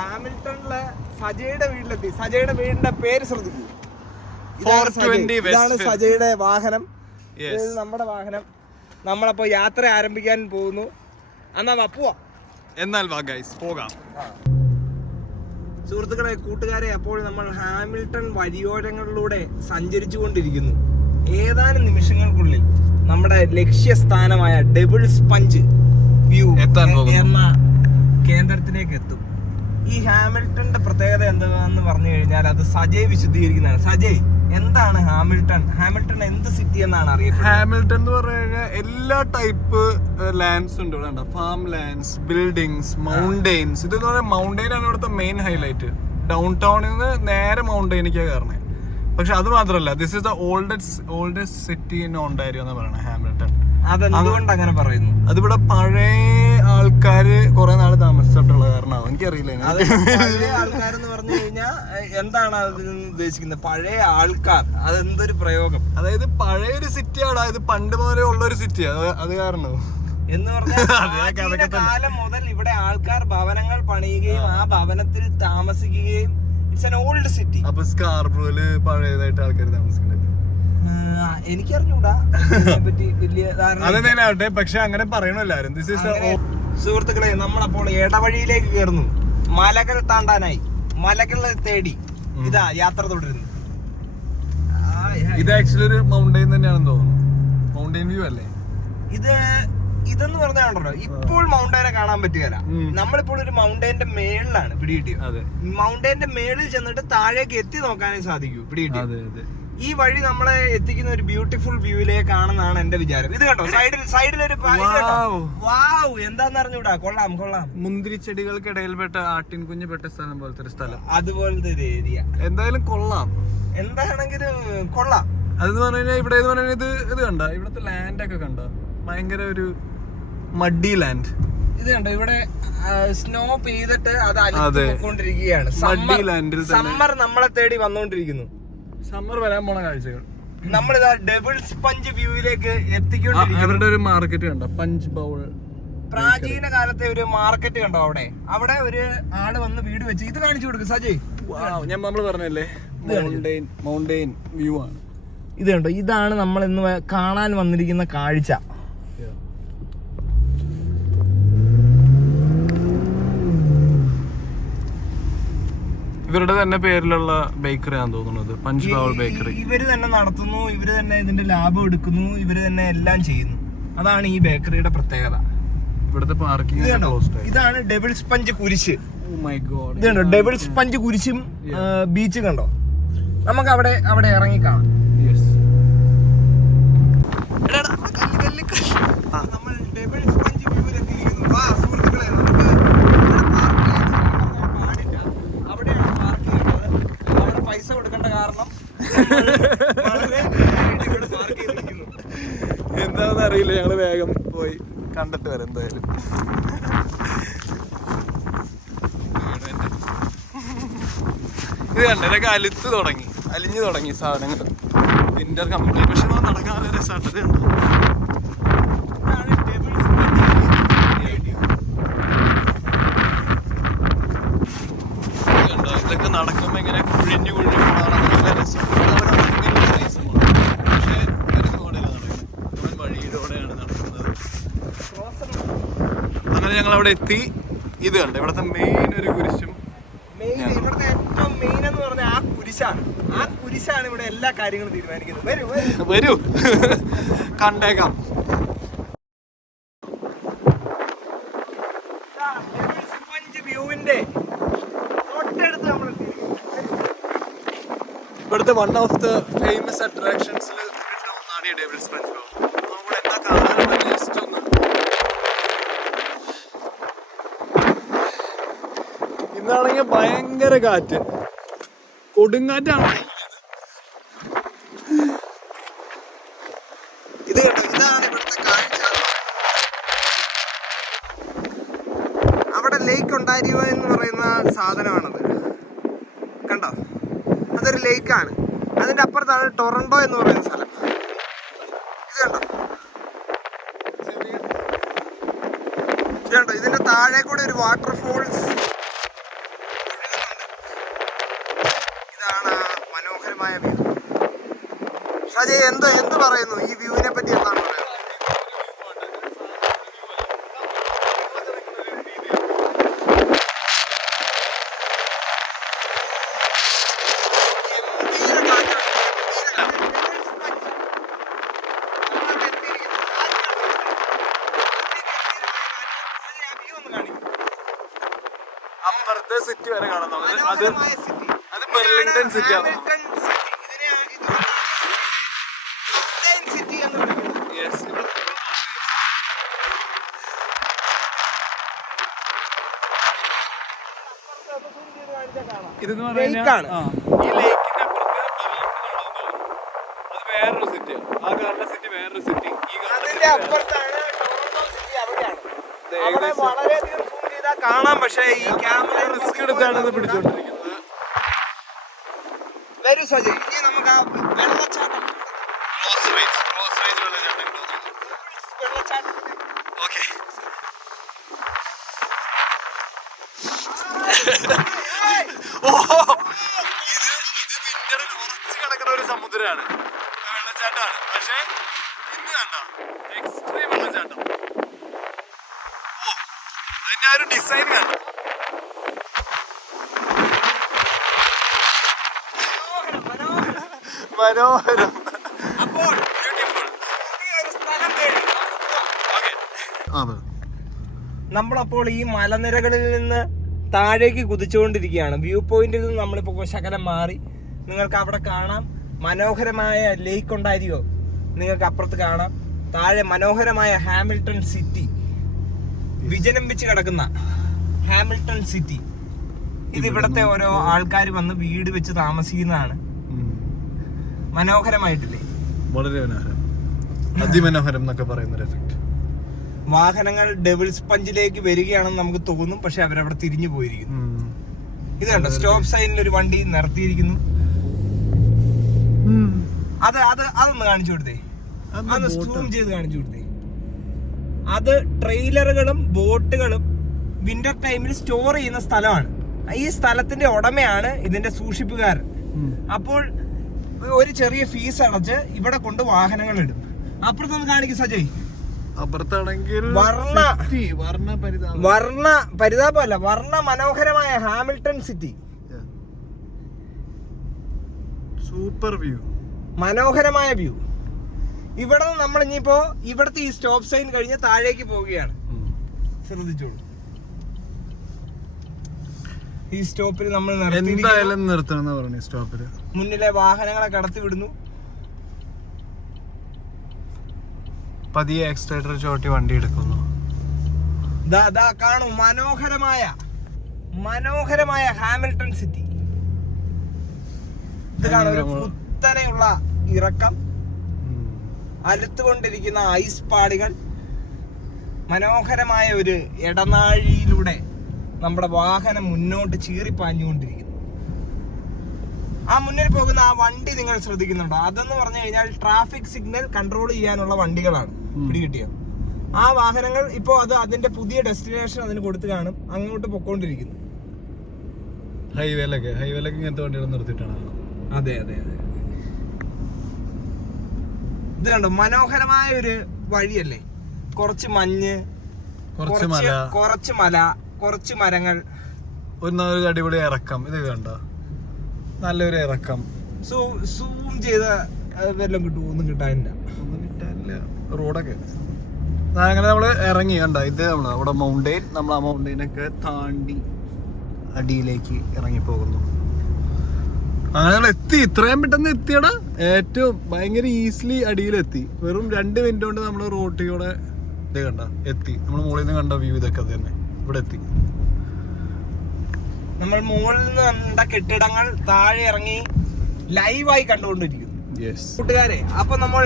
ഹാമിൽട്ടണിലെ സജയുടെ വീട്ടിലെത്തി. സജയുടെ വീടിന്റെ പേര് ശ്രദ്ധിക്കൂ. ഇതാണ് സജയുടെ വാഹനം. നമ്മുടെ വാഹനം. നമ്മളപ്പോ യാത്ര ആരംഭിക്കാൻ പോകുന്നു. എന്നാ പോവാ. എന്നാൽ വാ ഗൈസ് പോകാം. സുഹൃത്തുക്കളെ, കൂട്ടുകാരെ, അപ്പോൾ നമ്മൾ ഹാമിൽട്ടൺ വഴിയോരങ്ങളിലൂടെ സഞ്ചരിച്ചു കൊണ്ടിരിക്കുന്നു. ഏതാനും നിമിഷങ്ങൾക്കുള്ളിൽ നമ്മുടെ ലക്ഷ്യസ്ഥാനമായ ഡെവിൾസ് പഞ്ച് വ്യൂ എന്ന കേന്ദ്രത്തിലേക്ക് എത്തും. ഈ ഹാമിൽട്ടന്റെ പ്രത്യേകത എന്താണെന്ന് പറഞ്ഞു കഴിഞ്ഞാൽ അത് സജയ് വിശദീകരിക്കുന്നതാണ്. സജയ്, എന്താണ് ഹാമിൽട്ടൺ? ഹാമിൽട്ടൺ എന്ത് സിറ്റി എന്നാണ് അറിയപ്പെടുന്നത്? ഹാമിൽട്ടൺ എന്ന് പറഞ്ഞു കഴിഞ്ഞാൽ എല്ലാ ടൈപ്പ് ലാൻഡ്സ് ഉണ്ട് ഇവിടെ. Farm lands, buildings, mountains. ഇതെന്ന് പറഞ്ഞാൽ മൗണ്ടെയിൻ ആണ് ഇവിടുത്തെ മെയിൻ ഹൈലൈറ്റ്. ഡൗൺ ടൗണിൽ നിന്ന് നേരെ മൗണ്ടെയിനിക്കാണ് കയറണേ. പക്ഷെ അത് മാത്രമല്ല, this is the oldest city in Ontario എന്ന് പറയുന്നത് ഹാമിൽട്ടൺ. അതെന്തുകൊണ്ട് അങ്ങനെ പറയുന്നു? അതിവിടെ പഴയ ആൾക്കാര് കുറെ നാള് താമസിച്ചിട്ടുള്ള കാരണമാണ്. എനിക്കറിയില്ല പഴയ ആൾക്കാരെന്ന് പറഞ്ഞു കഴിഞ്ഞാൽ എന്താണ് അതിൽ നിന്ന് ഉദ്ദേശിക്കുന്നത്? പഴയ ആൾക്കാർ, അതെന്തൊരു പ്രയോഗം? അതായത് പഴയൊരു സിറ്റിയാണ്, അതായത് പണ്ട് മുതലേ ഉള്ളൊരു സിറ്റി. അത് കാരണം എന്ന് പറഞ്ഞാൽ കാലം മുതൽ ഇവിടെ ആൾക്കാർ ഭവനങ്ങൾ പണിയുകയും ആ ഭവനത്തിൽ താമസിക്കുകയും ഇറ്റ്സ് ആൻ ഓൾഡ് സിറ്റി. അപ്പൊ സ്കാർബ്രോയില് പഴയതായിട്ട് ആൾക്കാർ താമസിക്കുന്നത് എനിക്കറിഞ്ഞൂടാ പറ്റി വലിയ ധാരണ. പക്ഷെ അങ്ങനെ പറയണല്ലാരും. സുഹൃത്തുക്കളെ, നമ്മളപ്പോൾ ഇടവഴിയിലേക്ക് കയറുന്നു. മലകൾ താണ്ടാനായി, മലകളെ തേടി ഇതാ യാത്ര തുടരുന്നു. ഇത് ആക്ച്വലി ഒരു മൗണ്ടെയിൻ തന്നെയാണെന്ന് തോന്നുന്നു. മൗണ്ടെയിൻ വ്യൂ അല്ലേ ഇതെന്ന് പറഞ്ഞാണല്ലോ. ഇപ്പോൾ മൗണ്ടൈനെ കാണാൻ പറ്റുകയില്ല. നമ്മളിപ്പോൾ ഒരു മൗണ്ടൈന്റെ മേളിലാണ് പിടികിട്ടിയത്. മൗണ്ടൈന്റെ മേളിൽ ചെന്നിട്ട് താഴേക്ക് എത്തി നോക്കാനേ സാധിക്കൂ പിടികിട്ടിയത്. ഈ വഴി നമ്മളെ എത്തിക്കുന്ന ഒരു ബ്യൂട്ടിഫുൾ വ്യൂവിലേക്കാണെന്നാണ് എന്റെ വിചാരം. ഇത് കണ്ടോ, സൈഡിലൊരു വാവ്, എന്താന്ന് അറിഞ്ഞൂടാ. കൊള്ളാം. മുന്തിരിച്ചെടികൾക്കിടയിൽപ്പെട്ട ആട്ടിൻ കുഞ്ഞ് പെട്ട സ്ഥലം പോലത്തെ ഒരു സ്ഥലം, അതുപോലത്തെ ഒരു ഏരിയ. എന്തായാലും കൊള്ളാം. എന്താണെങ്കിലും കൊള്ളാം. അതെന്ന് പറഞ്ഞു കഴിഞ്ഞാൽ ഇവിടെ ഇത് കണ്ട, ഇവിടുത്തെ ലാൻഡ് ഒക്കെ കണ്ട, ഭയങ്കര ഒരു മഡി ലാൻഡ്. ഇത് കണ്ടോ, ഇവിടെ സ്നോ പെയ്തിട്ട് അത് അലിക്കൊണ്ടിരിക്കുകയാണ്. സമ്മർ നമ്മളെ തേടി വന്നോണ്ടിരിക്കുന്നു. സമ്മർ വരാൻ പോണ കാഴ്ചകൾ. നമ്മളിതാ ഡെവിൾസ് പഞ്ച് വ്യൂവിലേക്ക് എത്തിക്കൊണ്ടിരിക്കുന്നു. അവരുടെ ഒരു മാർക്കറ്റ് കണ്ടോ, പഞ്ച് ബൗൾ. പ്രാചീന കാലത്തെ ഒരു മാർക്കറ്റ് കണ്ടോ അവിടെ ഒരു ആള് വന്ന് വീട് വെച്ച്. ഇത് കാണിച്ചു കൊടുക്കും സജയ്. നമ്മള് പറഞ്ഞല്ലേ മൗണ്ടെയിൻ വ്യൂ ആണ്. ഇത് കണ്ടോ, ഇതാണ് നമ്മൾ ഇന്ന് കാണാൻ വന്നിരിക്കുന്ന കാഴ്ച. ഇവരുടെ തന്നെ പേരിലുള്ള ബേക്കറി ആണെന്ന് തോന്നുന്നത്, പഞ്ച് ബൗൾ ബേക്കറി. ഇവര് തന്നെ നടത്തുന്നു, ഇവര് തന്നെ ഇതിന്റെ ലാഭം എടുക്കുന്നു, ഇവര് തന്നെ എല്ലാം ചെയ്യുന്നു. അതാണ് ഈ ബേക്കറിയുടെ പ്രത്യേകത. ഇവിടുത്തെ പാർക്കിംഗ് ഇതാണ് ഡെവിൾസ് പഞ്ച് കുരിശ്. ഇത് കണ്ടോ, ഡെവിൾസ് പഞ്ച് കുരിശും ബീച്ചും കണ്ടോ. നമുക്ക് അവിടെ ഇറങ്ങി കാണാം. നമ്മൾ ഡെവിൾസ് പഞ്ച് വ്യൂവിൽ എത്തിയിരിക്കുന്നു. സുഹൃത്തുക്കളെ, നമുക്ക് പൈസ കൊടുക്കേണ്ട കാരണം എന്താണെന്ന് അറിയില്ല. ഞങ്ങള് വേഗം പോയി കണ്ടിട്ട് വരാം. എന്തായാലും ഇത് കണ്ട, ഇതൊക്കെ അലിഞ്ഞു തുടങ്ങി സാധനങ്ങൾ. Winter complete. പക്ഷെ നടക്കാൻ വളരെ രസമായിട്ട് കണ്ടു. ഇതൊക്കെ നടക്കുമ്പോ ഇങ്ങനെ കുഴിഞ്ഞു പോകാൻ നല്ല രസം. പക്ഷേ വഴിയിലൂടെയാണ് നടക്കുന്നത്. അങ്ങനെ ഞങ്ങൾ അവിടെ എത്തി. ഇത് കണ്ട് ഇവിടുത്തെ മെയിൻ ഒരു കുരിശും. ഇവിടുത്തെ ഏറ്റവും മെയിൻ എന്ന് പറഞ്ഞാൽ ആ കുരിശാണ് ഇവിടെ എല്ലാ കാര്യങ്ങളും തീരുമാനിക്കുന്നത്. വരൂ കണ്ടേക്കാം. ഇവിടുത്തെ വൺ ഓഫ് ദ ഫേമസ് അട്രാക്ഷൻസിൽ ഒന്നാണ് ഈ ഡെവിൾസ് പഞ്ച് ബൗൾ. നമ്മുടെ എന്താ കാണാനുള്ളത് ജസ്റ്റ് ഒന്ന്. ഇന്നാണെങ്കിൽ ഭയങ്കര കാറ്റ്, കൊടുങ്കാറ്റാണ്. ഇത് കണ്ടോ, ഇതാണ് ഇവിടുത്തെ കാഴ്ച. അവിടെ ലേക്ക് ഒണ്ടാരിയോ എന്ന് പറയുന്ന സാധനമാണത്. കണ്ടോ, അതൊരു ലേക്കാണ്. അതിന്റെ അപ്പുറത്താണ് ടൊറന്റോ എന്ന് പറയുന്ന സ്ഥലം. ഇത് കണ്ടോ, ഇതിന്റെ താഴെ കൂടെ ഒരു വാട്ടർഫോൾസ് മനോഹരമായ വ്യൂ. ഷജയ് എന്ത് പറയുന്നു ഈ വ്യൂവിനെ പറ്റി? എന്താണ് പറയുന്നത്? അപ്പുറത്തെ സിറ്റി വരെ കാണാം. അത് ബെർലിംഗ്ടൺ സിറ്റി ആണ്. ഇതെന്ന് പറഞ്ഞാൽ ഈ ലേക്കിന്റെ അപ്പുറത്ത് അത് വേറൊരു സിറ്റിയാണ്. ആ കാണുന്ന സിറ്റി വേറൊരു സിറ്റി. കാണാം. പക്ഷേ ഈ ക്യാമറ റിസ്ക് എടുത്താണ് ഇത് പിടിച്ചോണ്ടിരിക്കുന്നത്. വരൂ സജയ്, ഇനി നമുക്ക് ആ വെള്ളച്ചാട്ടം ഓക്കെ. ഓഹോ, ഇത് വിന്ററിൽ ഉറച്ചു കിടക്കുന്ന ഒരു സമുദ്രമാണ്, വെള്ളച്ചാട്ടമാണ്. പക്ഷേ ഇന്ന് കണ്ടോ എക്സ്ട്രീം വെള്ളച്ചാട്ടം. ഓ, അതിന്റെ ആ ഒരു ഡിസൈൻ കണ്ടോ? മനോഹരം. അപ്പോൾ നമ്മളപ്പോൾ ഈ മലനിരകളിൽ നിന്ന് താഴേക്ക് കുതിച്ചുകൊണ്ടിരിക്കുകയാണ്. വ്യൂ പോയിന്റിൽ നിന്ന് നമ്മളിപ്പോൾ ശകലം മാറി. നിങ്ങൾക്ക് അവിടെ കാണാം മനോഹരമായ ലേക്ക് ഉണ്ടായിരിക്കോ, നിങ്ങൾക്ക് അപ്പുറത്ത് കാണാം. താഴെ മനോഹരമായ ഹാമിൽട്ടൺ സിറ്റി, വിജനംബിച്ച് കിടക്കുന്ന ഹാമിൽട്ടൺ സിറ്റി. ഇത് ഇവിടത്തെ ഓരോ ആൾക്കാർ വന്ന് വീട് വെച്ച് താമസിക്കുന്നതാണ്. മനോഹരമായിട്ടില്ലേ? വളരെ മനോഹരം, അതിമനോഹരം എന്നൊക്കെ പറയുന്ന ഒരു എഫക്ട്. വാഹനങ്ങൾ ഡെവിൾസ് പഞ്ചിലേക്ക് വരികയാണെന്ന് നമുക്ക് തോന്നും, പക്ഷെ അവരവിടെ തിരിഞ്ഞു പോയിരിക്കുന്നു. ഇത് കണ്ടോ, സ്റ്റോപ്പ് സൈനിൽ ഒരു വണ്ടി നിർത്തിയിരിക്കുന്നു. അതൊന്ന് കാണിച്ചു കൊടുത്തേ, അതൊന്ന് സൂം ചെയ്ത് കാണിച്ചു കൊടുത്തേ. അത് ട്രെയിലറുകളും ബോട്ടുകളും വിന്റർ ടൈമിൽ സ്റ്റോർ ചെയ്യുന്ന സ്ഥലമാണ്. ഈ സ്ഥലത്തിന്റെ ഉടമയാണ് ഇതിന്റെ സൂക്ഷിപ്പുകാരൻ. അപ്പോൾ ഒരു ചെറിയ ഫീസ് അടച്ച് ഇവിടെ കൊണ്ട് വാഹനങ്ങൾ ഇടും. അപ്പുറത്തൊന്ന് കാണിക്കും സജയ്. അപ്പുറത്താണെങ്കിൽ പരിതാപമല്ല, വർണ്ണ മനോഹരമായ ഹാമിൽട്ടൺ സിറ്റി. സൂപ്പർ വ്യൂ, മനോഹരമായ വ്യൂ. ഇവിടെ നമ്മൾ ഇനിയിപ്പോ ഇവിടുത്തെ ഈ സ്റ്റോപ്പ് സൈൻ കഴിഞ്ഞ് താഴേക്ക് പോവുകയാണ്. ശ്രദ്ധിച്ചോളൂ, ഈ സ്റ്റോപ്പിൽ നമ്മൾ എന്തായാലും നിർത്തണം പറഞ്ഞു. സ്റ്റോപ്പില് മുന്നിലെ വാഹനങ്ങളെ കടത്തി വിടുന്നു. പതിയെ എക്സ്ലേറ്റർ ചോട്ടി വണ്ടി എടുക്കുന്നു. കാണൂ, മനോഹരമായ ഹാമിൽട്ടൺ സിറ്റി. ഇത് കാണും, ഒരു കുത്തനെയുള്ള ഇറക്കം, അലുത്തുകൊണ്ടിരിക്കുന്ന ഐസ് പാളികൾ, മനോഹരമായ ഒരു ഇടനാഴിയിലൂടെ നമ്മുടെ വാഹനം മുന്നോട്ട് ചീറിപ്പാഞ്ഞുകൊണ്ടിരിക്കുന്നു. ആ മുന്നിൽ പോകുന്ന ആ വണ്ടി നിങ്ങൾ ശ്രദ്ധിക്കുന്നുണ്ടോ? അതെന്ന് പറഞ്ഞു കഴിഞ്ഞാൽ ട്രാഫിക് സിഗ്നൽ കൺട്രോൾ ചെയ്യാനുള്ള വണ്ടികളാണ്. പിടികിട്ടിയോ? ആ വാഹനങ്ങൾ ഇപ്പോൾ അതിന്റെ പുതിയ ഡെസ്റ്റിനേഷൻ അതിന് കൊടുത്തു കാണും, അങ്ങോട്ട് പൊക്കോണ്ടിരിക്കുന്നു. ഹൈവേലൊക്കെ ഇങ്ങനത്തെ വണ്ടികൾ നിർത്തിയിട്ടാണ്. അതെ. ഇത് കണ്ടോ, മനോഹരമായ ഒരു വഴിയല്ലേ? കുറച്ച് മഞ്ഞ്, കുറച്ച് മല, കുറച്ച് മരങ്ങൾ, ഒരു അടിപൊളി ഇറക്കം. ഇത് കണ്ടോ, നല്ലൊരു ഇറക്കം. സൂം ചെയ്ത വല്ലതും കിട്ടുമോ? ഒന്നും കിട്ടാനില്ല. റോഡൊക്കെ അങ്ങനെ നമ്മള് ഇറങ്ങി കണ്ട. ഇത് അവിടെ മൗണ്ടെയിൻ, നമ്മൾ ആ മൗണ്ടെയിനൊക്കെ താണ്ടി അടിയിലേക്ക് ഇറങ്ങി പോകുന്നു. അങ്ങനെ നമ്മൾ എത്തി, ഇത്രയും പെട്ടെന്ന് എത്തിയടാ. ഏറ്റവും ഭയങ്കര ഈസിലി അടിയിലെത്തി. വെറും 2 മിനിറ്റ് കൊണ്ട് നമ്മൾ റോട്ടിലൂടെ ഇത് കണ്ട എത്തി. നമ്മൾ മുകളിൽ നിന്ന് കണ്ട വ്യൂ ഇതൊക്കെ തന്നെ ഇവിടെ എത്തി. നമ്മൾ മുകളിൽ നിന്ന് കണ്ട കെട്ടിടങ്ങൾ താഴെ ഇറങ്ങി ലൈവായി കണ്ടുകൊണ്ടിരിക്കുന്നു. കൂട്ടുകാരെ, അപ്പൊ നമ്മൾ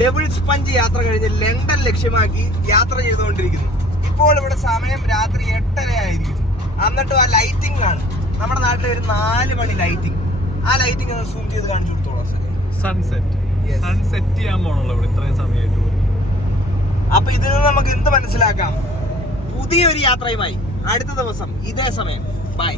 ഡെവിൾസ് പഞ്ച് യാത്ര കഴിഞ്ഞ് ലണ്ടൻ ലക്ഷ്യമാക്കി യാത്ര ചെയ്തുകൊണ്ടിരിക്കുന്നു. ഇപ്പോൾ ഇവിടെ സമയം രാത്രി 8:30 ആയിരിക്കുന്നു. എന്നിട്ടും ആ ലൈറ്റിംഗ് ആണ്. നമ്മുടെ നാട്ടിലെ ഒരു 4 മണി ലൈറ്റിംഗ്. ആ ലൈറ്റിംഗ് ഒന്ന് സൂം ചെയ്ത് കാണിച്ചു കൊടുത്തോളാം. സൺസെറ്റ് ചെയ്യാൻ പോണല്ലോ ഇവിടെ ഇത്രയും സമയമായിട്ട്. അപ്പൊ ഇതിൽ നിന്ന് നമുക്ക് എന്ത് മനസ്സിലാക്കാം? പുതിയൊരു യാത്രയുമായി അടുത്ത ദിവസം ഇതേ സമയം. ബൈ.